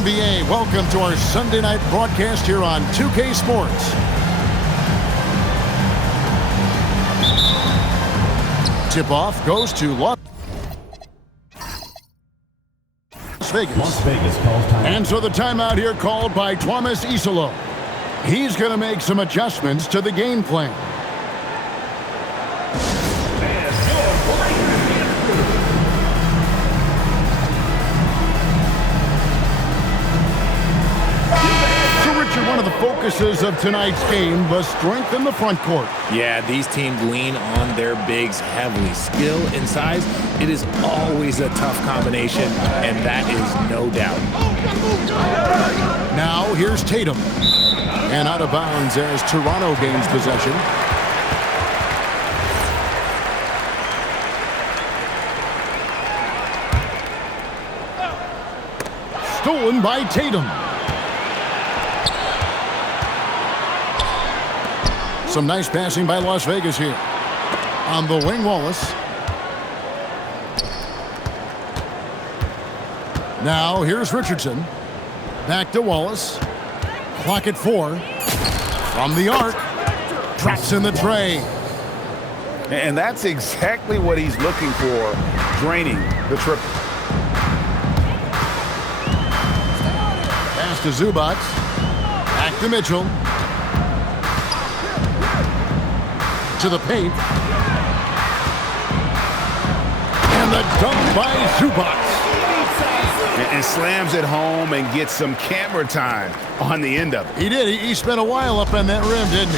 NBA. Welcome to our Sunday night broadcast here on 2K Sports. Tip-off goes to Las Vegas. Las Vegas calls timeout. And so the timeout here called by Thomas Isolo. He's going to make some adjustments to the game plan. One of the focuses of tonight's game was strength in the front court. Yeah, these teams lean on their bigs heavily. Skill and size, it is always a tough combination, and that is no doubt. Now here's Tatum. And out of bounds as Toronto gains possession. Stolen by Tatum. Some nice passing by Las Vegas here. On the wing, Wallace. Now here's Richardson. Back to Wallace. Clock at 4. From the arc. Drops in the tray. And that's exactly what he's looking for, draining the triple. Pass to Zubac. Back to Mitchell. To the paint. And the dunk by Zubac. And slams it home and gets some camera time on the end of it. He did. He spent a while up on that rim, didn't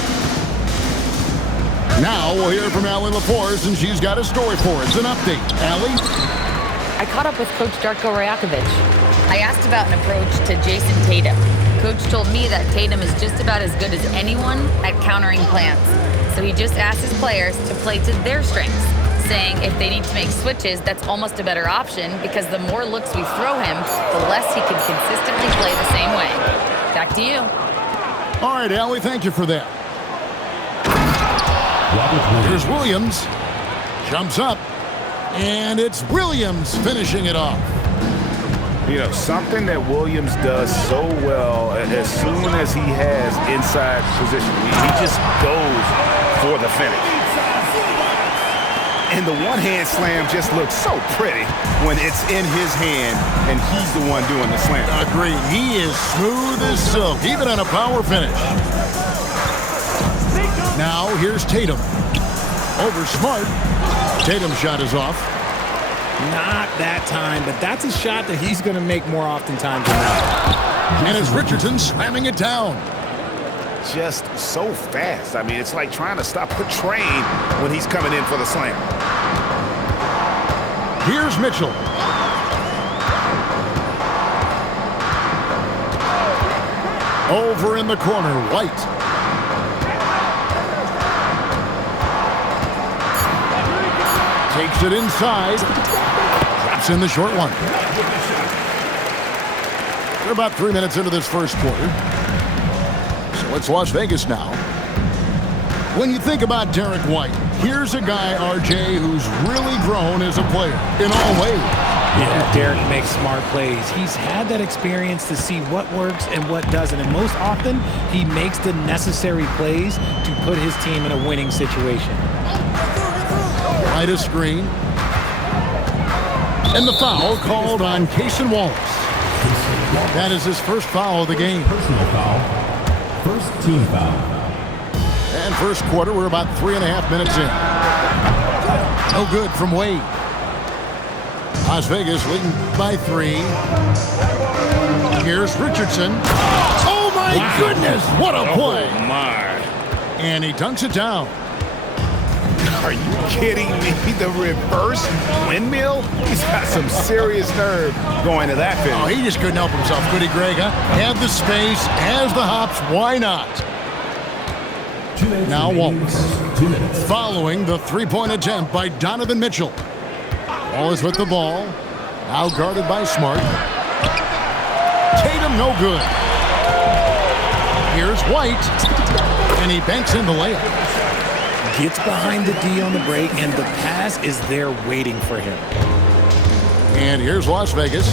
he? Now we'll hear from Allie LaForce, and she's got a story for us. An update. Allie? I caught up with Coach Darko Rajakovic. I asked about an approach to Jason Tatum. Coach told me that Tatum is just about as good as anyone at countering plants. So he just asked his players to play to their strengths, saying if they need to make switches, that's almost a better option because the more looks we throw him, the less he can consistently play the same way. Back to you. All right, Allie, thank you for that. Here's Williams. Jumps up. And it's Williams finishing it off. You know, something that Williams does so well, as soon as he has inside position, he just goes for the finish. And the one-hand slam just looks so pretty when it's in his hand and he's the one doing the slam. Agreed. He is smooth as silk, even on a power finish. Now here's Tatum. Over Smart. Tatum's shot is off. Not that time, but that's a shot that he's going to make more oftentimes than not. And it's Richardson slamming it down. Just so fast. I mean, it's like trying to stop a train when he's coming in for the slam. Here's Mitchell. Over in the corner, White. Takes it inside. Drops in the short one. We're about 3 minutes into this first quarter. So it's Las Vegas now. When you think about Derek White, here's a guy, RJ, who's really grown as a player in all ways. Yeah, Derek makes smart plays. He's had that experience to see what works and what doesn't. And most often, he makes the necessary plays to put his team in a winning situation. Right a screen. And the foul called on Cason Wallace. That is his first foul of the game. Personal foul. First team foul. And first quarter, we're about 3.5 minutes in. No good from Wade. Las Vegas leading by 3. Here's Richardson. Oh my goodness, what a play. Oh my. And he dunks it down. Are you kidding me? The reverse windmill? He's got some serious nerve going to that finish. Oh, he just couldn't help himself, could he, Greg? Huh? Had the space, has the hops, why not? Now Wallace. 2 minutes. Following the three-point attempt by Donovan Mitchell. Wallace with the ball. Now guarded by Smart. Tatum no good. Here's White. And he banks in the layup. Gets behind the D on the break, and the pass is there waiting for him. And here's Las Vegas.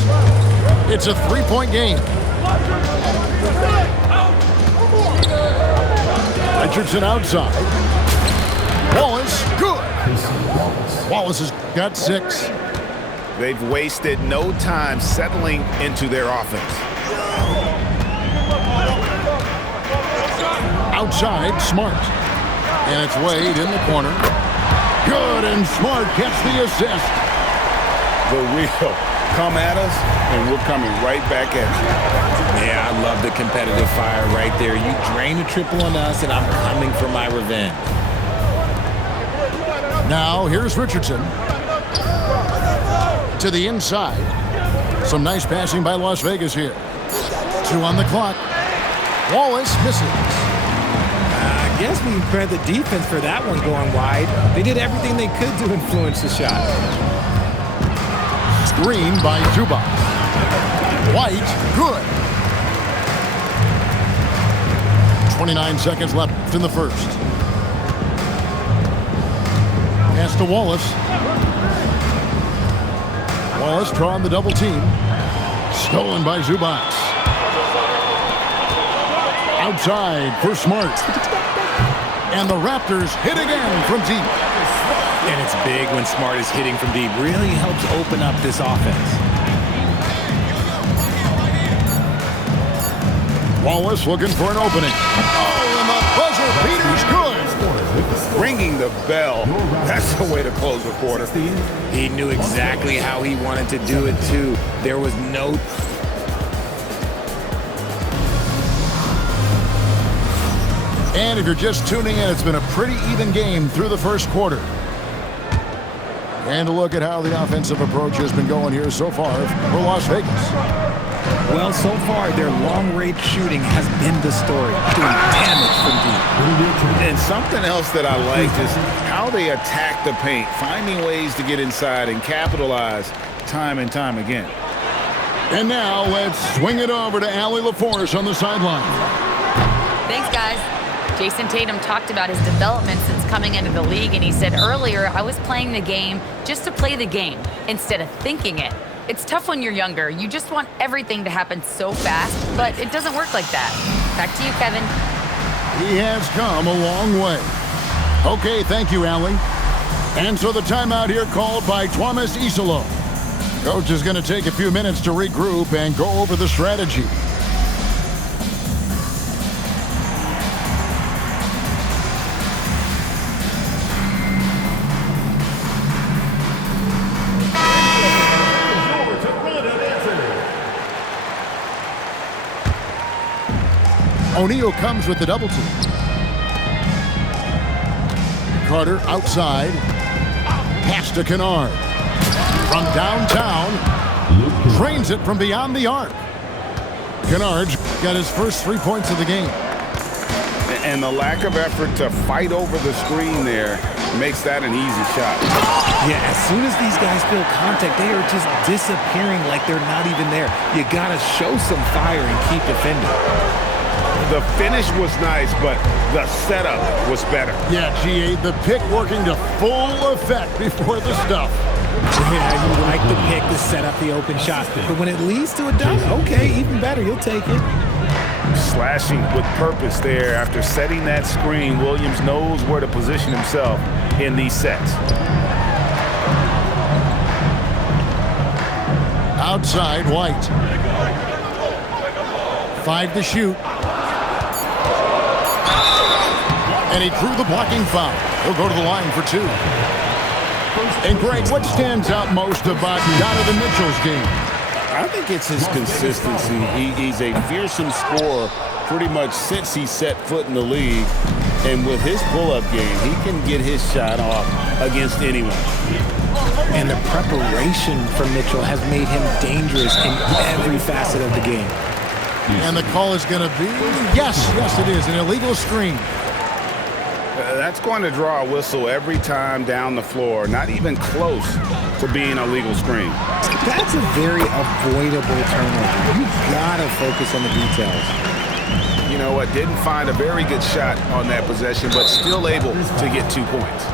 It's a three-point game. Richardson outside. Wallace, good. Wallace has got 6. They've wasted no time settling into their offense. Outside, Smart. And it's Wade in the corner. Good, and Smart gets the assist. The wheel come at us, and we're coming right back at you. Yeah, I love the competitive fire right there. You drain a triple on us, and I'm coming for my revenge. Now, here's Richardson. To the inside. Some nice passing by Las Vegas here. 2 on the clock. Wallace misses. I guess we can credit the defense for that one going wide. They did everything they could to influence the shot. Screen by Zubac. White, good. 29 seconds left in the first. Pass to Wallace. Wallace drawing the double team. Stolen by Zubac. Outside for Smart. And the Raptors hit again from deep. And it's big when Smart is hitting from deep. Really helps open up this offense. Wallace looking for an opening. Oh, and the buzzer beater's good. Ringing the bell. That's the way to close the quarter. He knew exactly how he wanted to do it, too. There was no... And if you're just tuning in, it's been a pretty even game through the first quarter. And a look at how the offensive approach has been going here so far for Las Vegas. Well, so far, their long-range shooting has been the story, doing damage from deep. And something else that I like is how they attack the paint, finding ways to get inside and capitalize time and time again. And now let's swing it over to Allie LaForce on the sideline. Thanks, guys. Jason Tatum talked about his development since coming into the league, and he said earlier, I was playing the game just to play the game instead of thinking it. It's tough when you're younger. You just want everything to happen so fast, but it doesn't work like that. Back to you, Kevin. He has come a long way. Okay, thank you, Allie. And so the timeout here called by Thomas Isolo. Coach is going to take a few minutes to regroup and go over the strategy. O'Neal comes with the double team. Carter outside. Pass to Kennard. From downtown. Drains it from beyond the arc. Kennard's got his first 3 points of the game. And the lack of effort to fight over the screen there makes that an easy shot. Yeah, as soon as these guys feel contact, they are just disappearing like they're not even there. You got to show some fire and keep defending. The finish was nice, but the setup was better. Yeah, GA, the pick working to full effect before the stuff. Yeah, you like the pick to set up the open shot. But when it leads to a dunk, okay, even better, you'll take it. Slashing with purpose there. After setting that screen, Williams knows where to position himself in these sets. Outside, White. 5 to shoot. And he drew the blocking foul. He'll go to the line for 2. And Greg, what stands out most about Donovan Mitchell's game? I think it's his consistency. He's a fearsome scorer pretty much since he set foot in the league. And with his pull-up game, he can get his shot off against anyone. And the preparation from Mitchell has made him dangerous in every facet of the game. And the call is going to be, yes, it is, an illegal screen. That's going to draw a whistle every time down the floor, not even close to being a legal screen. That's a very avoidable turnover. You gotta focus on the details. You know what, didn't find a very good shot on that possession, but still able to get 2 points.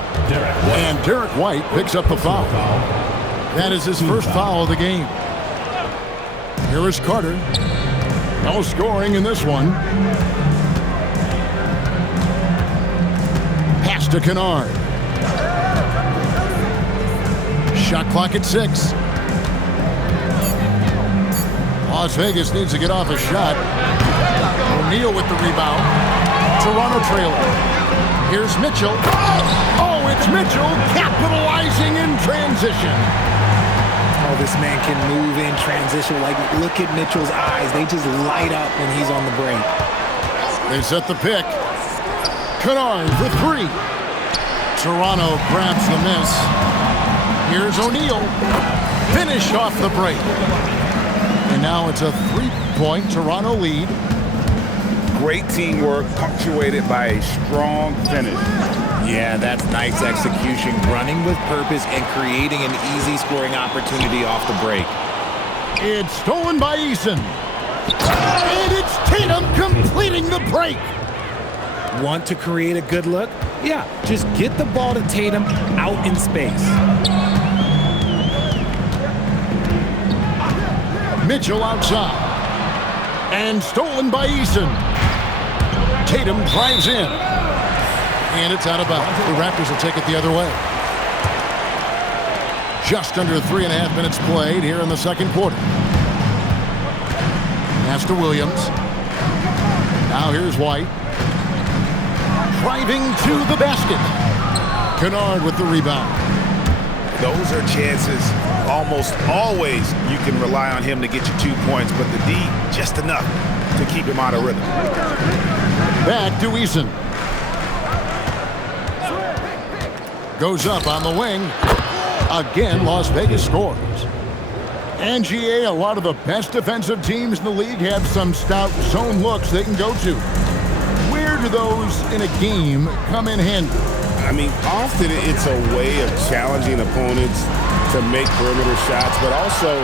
And Derek White picks up the foul. That is his first foul of the game. Here is Carter. No scoring in this one. Pass to Kennard. Shot clock at 6. Las Vegas needs to get off a shot. O'Neal with the rebound. Toronto trailer. Here's Mitchell. Oh, it's Mitchell capitalizing in transition. Oh, this man can move in transition. Like, look at Mitchell's eyes. They just light up when he's on the break. They set the pick. Kennard for 3. Toronto grabs the miss. Here's O'Neal. Finish off the break. And now it's a 3-point Toronto lead. Great teamwork punctuated by a strong finish. Yeah, that's nice execution, running with purpose and creating an easy scoring opportunity off the break. It's stolen by Eason. And it's Tatum completing the break. Want to create a good look? Yeah, just get the ball to Tatum out in space. Mitchell outside. And stolen by Eason. Tatum drives in. And it's out of bounds. The Raptors will take it the other way. Just under 3.5 minutes played here in the second quarter. Pass to Williams. Now here's White. Driving to the basket. Kennard with the rebound. Those are chances. Almost always you can rely on him to get you 2 points, but the D, just enough to keep him out of rhythm. Back to Eason. Goes up on the wing. Again, Las Vegas scores. And GA, a lot of the best defensive teams in the league have some stout zone looks they can go to. Where do those in a game come in handy? I mean, often it's a way of challenging opponents to make perimeter shots, but also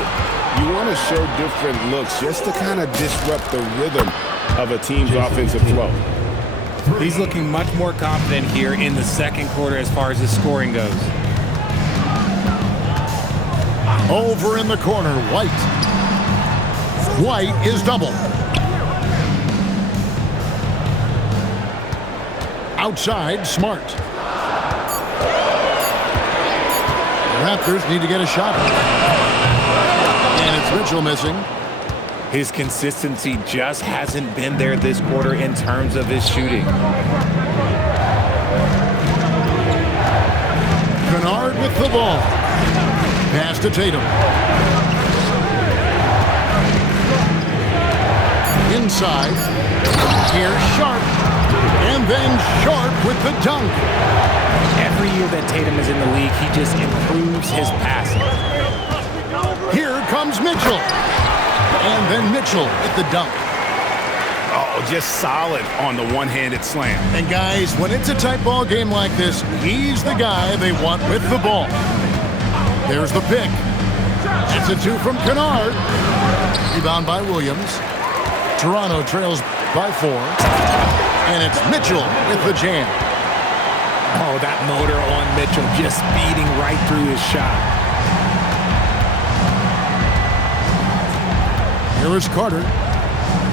you want to show different looks just to kind of disrupt the rhythm of a team's offensive flow. He's looking much more confident here in the second quarter as far as his scoring goes. Over in the corner, White. White is double. Outside, Smart. The Raptors need to get a shot. And it's Mitchell missing. His consistency just hasn't been there this quarter in terms of his shooting. Kennard with the ball. Pass to Tatum. Inside. Here's Sharp. And then Sharp with the dunk. Every year that Tatum is in the league, he just improves his passing. Here comes Mitchell. And then Mitchell with the dunk. Oh, just solid on the one-handed slam. And guys, when it's a tight ball game like this, he's the guy they want with the ball. There's the pick. It's a 2 from Kennard. Rebound by Williams. Toronto trails by 4. And it's Mitchell with the jam. Oh, that motor on Mitchell just speeding right through his shot. Here is Carter.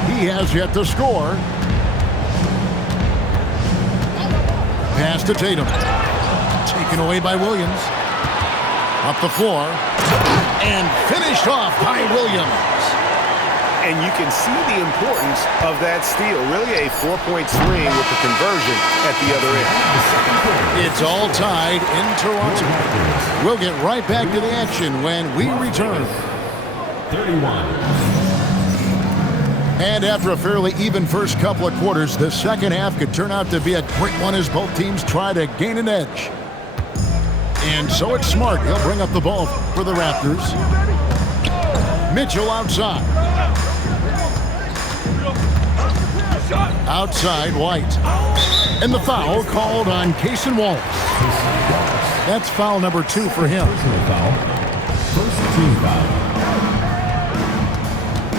He has yet to score. Pass to Tatum. Taken away by Williams. Up the floor. And finished off by Williams. And you can see the importance of that steal. Really a 4-point swing with the conversion at the other end. It's all tied in Toronto. We'll get right back to the action when we return. 31. And after a fairly even first couple of quarters, the second half could turn out to be a quick one as both teams try to gain an edge. And so it's Smart. He'll bring up the ball for the Raptors. Mitchell outside. Outside, White. And the foul called on Cason Wallace. That's foul number 2 for him. Personal foul. First team foul.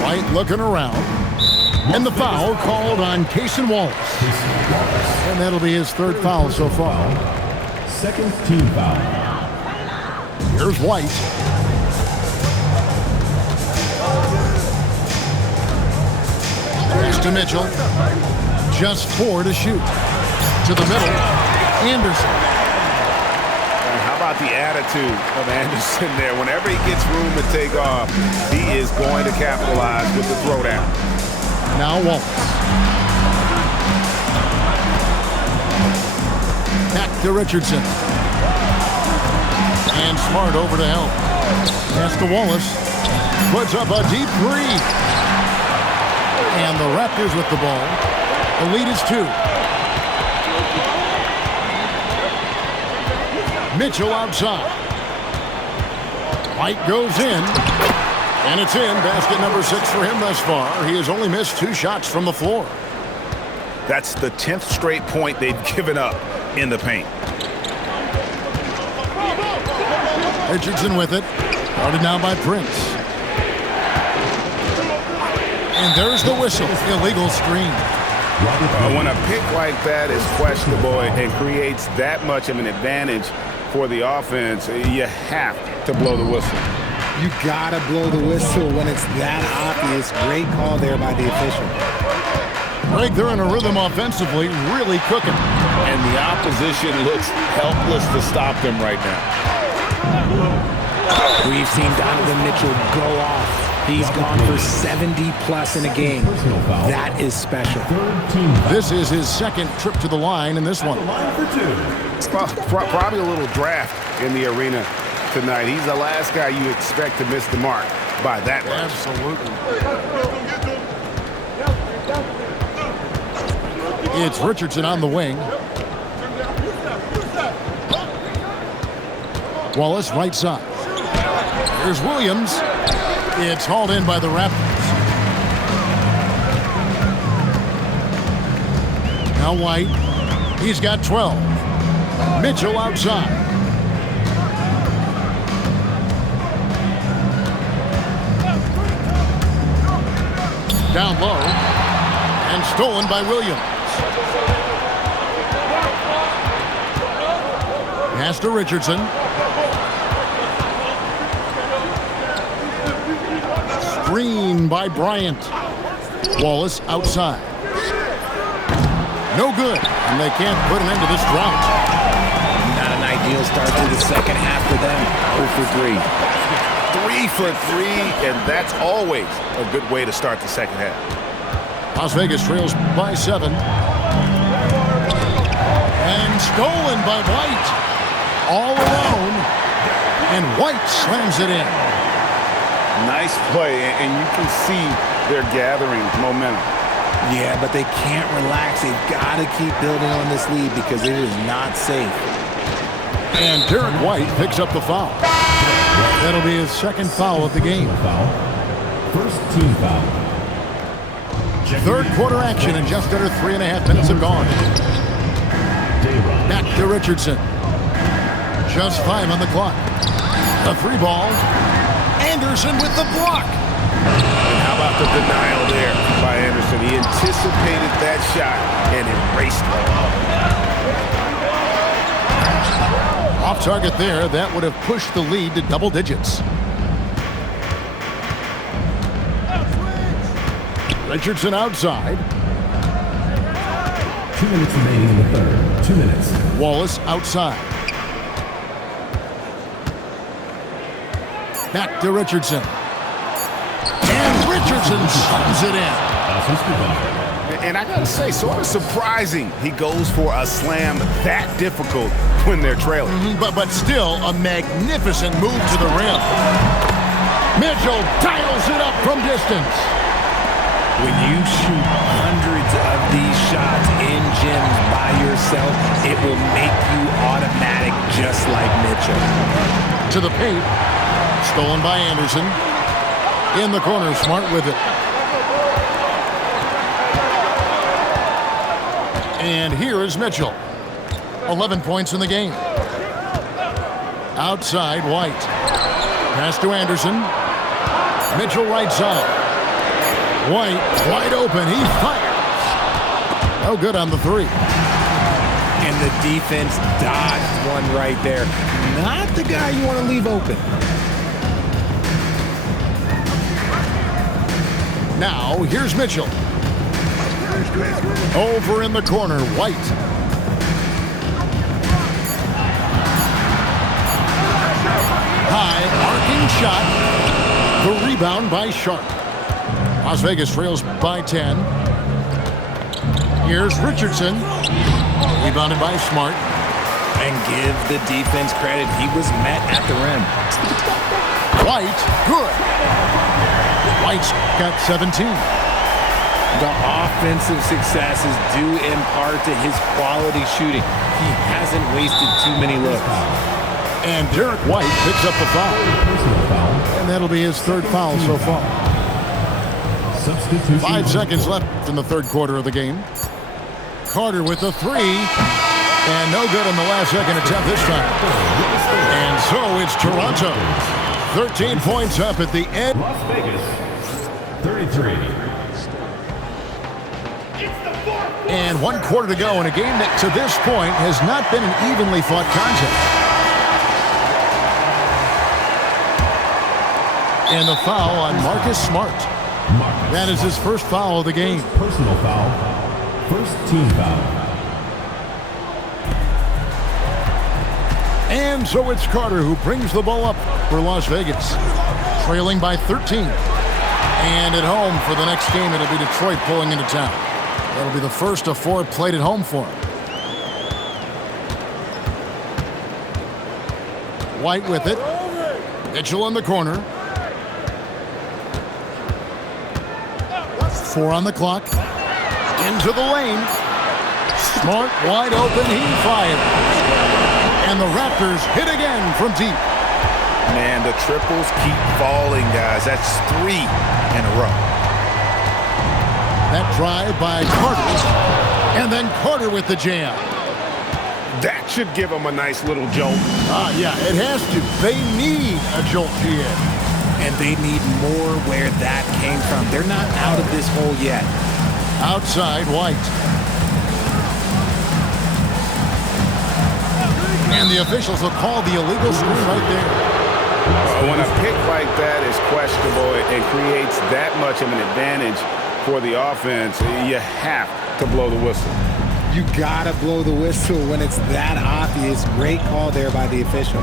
White looking around. And the foul called on Cason Wallace. And that'll be his 3rd foul so far. Second team foul. Here's White. Pass to Mitchell. Just 4 to shoot. To the middle. Anderson. And how about the attitude of Anderson there? Whenever he gets room to take off, he is going to capitalize with the throwdown. Now Wallace. Back to Richardson. And Smart over to help. Pass to Wallace. Puts up a deep 3. And the Raptors with the ball. The lead is 2. Mitchell outside. White goes in. And it's in. Basket number 6 for him thus far. He has only missed 2 shots from the floor. That's the 10th straight point they've given up in the paint. Richardson with it. Guarded now by Prince. And there's the whistle. Illegal screen. When a pick like that is questionable and creates that much of an advantage for the offense, you have to blow the whistle. You gotta blow the whistle when it's that obvious. Great call there by the official. Right, they're in a rhythm offensively, really cooking. And the opposition looks helpless to stop them right now. We've seen Donovan Mitchell go off. He's gone for 70+ in a game. That is special. This is his second trip to the line in this one. Probably a little draft in the arena tonight. He's the last guy you expect to miss the mark by that much. Absolutely. It's Richardson on the wing. Wallace right side. Here's Williams. It's hauled in by the Raptors. Now White. He's got 12. Mitchell outside. Down low. And stolen by Williams. Pass to Richardson. Screen by Bryant. Wallace outside. No good, and they can't put an end to this drought. Not an ideal start to the second half for them. 0 for 3. 3 for 3, and that's always a good way to start the second half. Las Vegas trails by 7. And stolen by White. All alone. And White slams it in. Nice play, and you can see they're gathering momentum. Yeah, but they can't relax. They've got to keep building on this lead because it is not safe. And Derek White picks up the foul. That'll be his second foul of the game. First team foul. Third quarter action, and just under 3.5 minutes have gone. Back to Richardson. Just 5 on the clock. A 3 ball. Anderson with the block. And how about the denial there by Anderson? He anticipated that shot and erased it. Off target there. That would have pushed the lead to double digits. Richardson outside. 2 minutes remaining in the third. 2 minutes. Wallace outside. Back to Richardson. And Richardson slams it in. And I gotta say, sort of surprising he goes for a slam that difficult when they're trailing. But still a magnificent move to the rim. Mitchell dials it up from distance. When you shoot hundreds of these shots in gyms by yourself, it will make you automatic just like Mitchell. To the paint. Stolen by Anderson. In the corner, Smart with it. And here is Mitchell. 11 points in the game. Outside, White. Pass to Anderson. Mitchell right side. White wide open. He fires. No good on the 3. And the defense dodged one right there. Not the guy you want to leave open. Now, here's Mitchell. Over in the corner, White. High, arcing shot. The rebound by Sharp. Las Vegas trails by 10. Here's Richardson. Rebounded by Smart. And give the defense credit. He was met at the rim. White, good. White's got 17. The offensive success is due in part to his quality shooting. He hasn't wasted too many looks. And Derek White picks up the foul. Personal foul. And that'll be his third foul so far. Substitution. 5 seconds left in the third quarter of the game. Carter with the three. And no good on the last second attempt this time. And so it's Toronto. 13 points up at the end. Las Vegas, 33. And 1 quarter to go in a game that to this point has not been an evenly fought contest. And the foul on Marcus Smart. That is his first foul of the game. Personal foul. First team foul. And so it's Carter who brings the ball up for Las Vegas. Trailing by 13. And at home for the next game, it'll be Detroit pulling into town. That'll be the first of 4 played at home for him. White with it. Mitchell in the corner. 4 on the clock. Into the lane. Smart wide open. He fired. And the Raptors hit again from deep. Man, the triples keep falling, guys. That's 3 in a row. That drive by Carter. And then Carter with the jam. That should give them a nice little jolt. Yeah, it has to. They need a jolt here. And they need more where that came from. They're not out of this hole yet. Outside, White. And the officials will call the illegal screen right there. When a pick like that is questionable and creates that much of an advantage for the offense, you have to blow the whistle. You gotta blow the whistle when it's that obvious. Great call there by the official.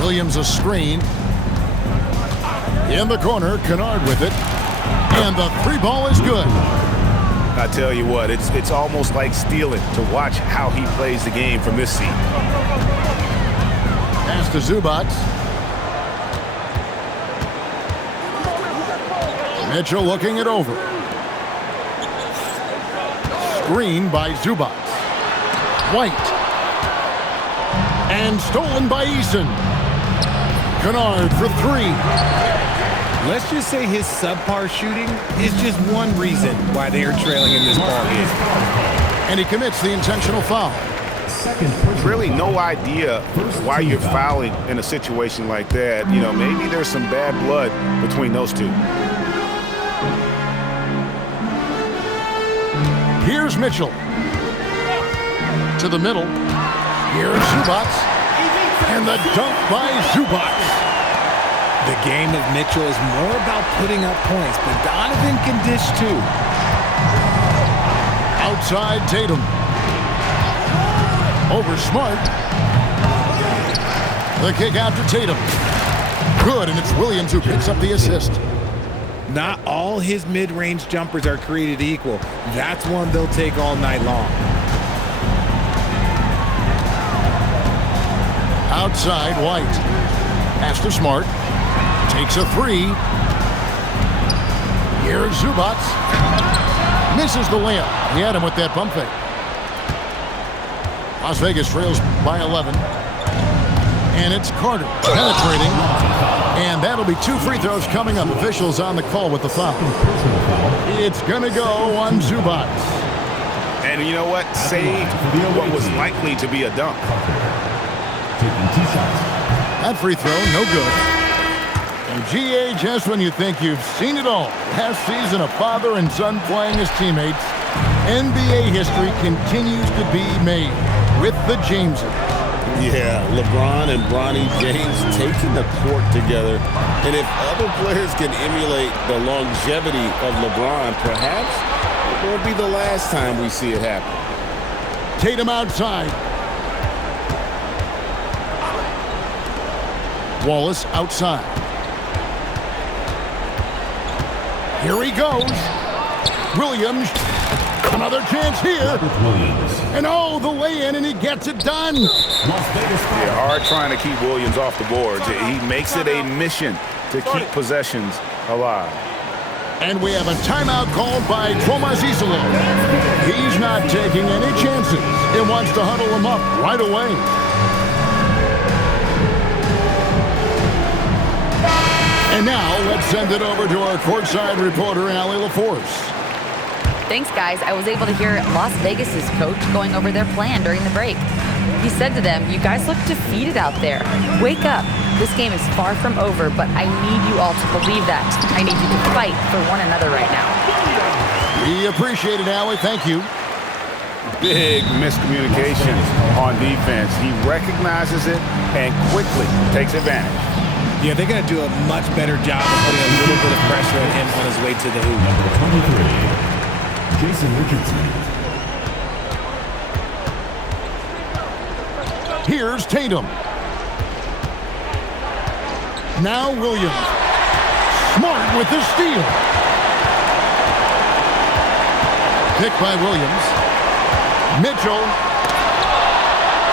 Williams a screen. In the corner, Kennard with it. And the 3 ball is good. I tell you what, it's almost like stealing to watch how he plays the game from this seat. Pass to Zubac. Mitchell looking it over. Screen by Zubac. White. And stolen by Eason. Kennard for 3. Let's just say his subpar shooting is just one reason why they are trailing in this ball game. And he commits the intentional foul. Second personal Really foul. no idea why you're fouling in a situation like that. You know, maybe there's some bad blood between those two. Here's Mitchell. To the middle. Here's Zubac. And the dunk by Zubac. The game of Mitchell is more about putting up points, but Donovan can dish too. Outside Tatum. Over Smart. The kick out to Tatum. Good, and it's Williams who picks up the assist. Not all his mid-range jumpers are created equal. That's one they'll take all night long. Outside White. Pass to Smart. Takes a 3. Here's Zubac. Misses the layup. He had him with that pump fake. Las Vegas trails by 11. And it's Carter penetrating. And that'll be 2 free throws coming up. Officials on the call with the foul. It's going to go on Zubac. And you know what? Saved what was likely to be a dunk. Taking 2 shots. That free throw, no good. And GA, just when you think you've seen it all, last season a father and son playing as teammates, NBA history continues to be made with the Jameses. Yeah, LeBron and Bronny James taking the court together. And if other players can emulate the longevity of LeBron, perhaps it won't be the last time we see it happen. Tatum outside. Wallace outside. Here he goes. Williams. Another chance here. Williams. And oh, the lay-in, and he gets it done. Las Vegas foul. Yeah, hard trying to keep Williams off the boards. He makes it a mission to keep possessions alive. And we have a timeout called by Tomas Isolo. He's not taking any chances. He wants to huddle him up right away. And now let's send it over to our courtside reporter, Allie LaForce. Thanks, guys. I was able to hear Las Vegas's coach going over their plan during the break. He said to them, "You guys look defeated out there. Wake up. This game is far from over, but I need you all to believe that. I need you to fight for one another right now." We appreciate it, Allie. Thank you. Big miscommunication on defense. He recognizes it and quickly takes advantage. Yeah, they're going to do a much better job of putting a little bit of pressure on him on his way to the hoop. Number 23. Jason Richardson. Here's Tatum. Now Williams. Smart with the steal. Picked by Williams. Mitchell.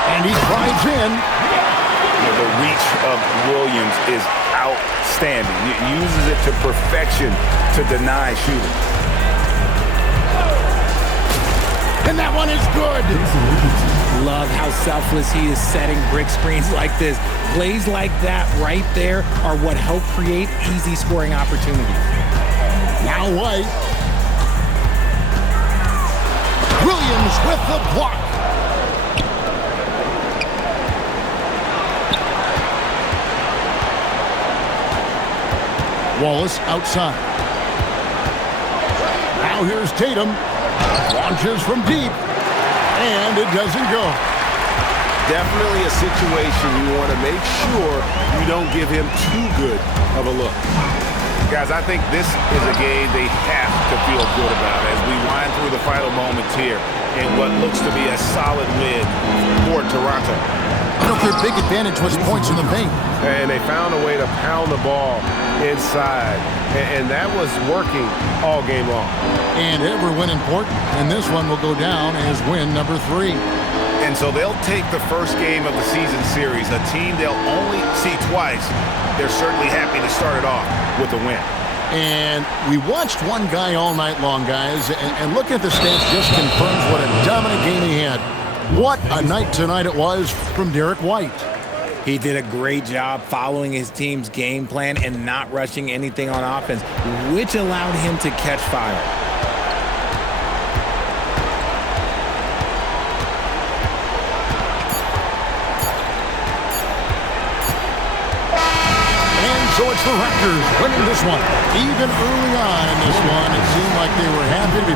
And he drives in. The reach of Williams is outstanding. He uses it to perfection to deny shooting. And that one is good. Love how selfless he is setting brick screens like this. Plays like that right there are what help create easy scoring opportunities. Now White. Williams with the block. Wallace outside. Now here's Tatum. Launches from deep. And it doesn't go. Definitely a situation you want to make sure you don't give him too good of a look. Guys, I think this is a game they have to feel good about as we wind through the final moments here in what looks to be a solid win for Toronto. I thought their big advantage was points in the paint. And they found a way to pound the ball inside. And that was working all game long. And every win important. And this one will go down as win number 3. And so they'll take the first game of the season series, a team they'll only see twice. They're certainly happy to start it off with a win. And we watched one guy all night long, guys. And looking at the stats just confirms what a dominant game he had. What a night tonight it was from Derek White. He did a great job following his team's game plan and not rushing anything on offense, which allowed him to catch fire. And so it's the Raptors winning this one. Even early on in this one, it seemed like they were happy to be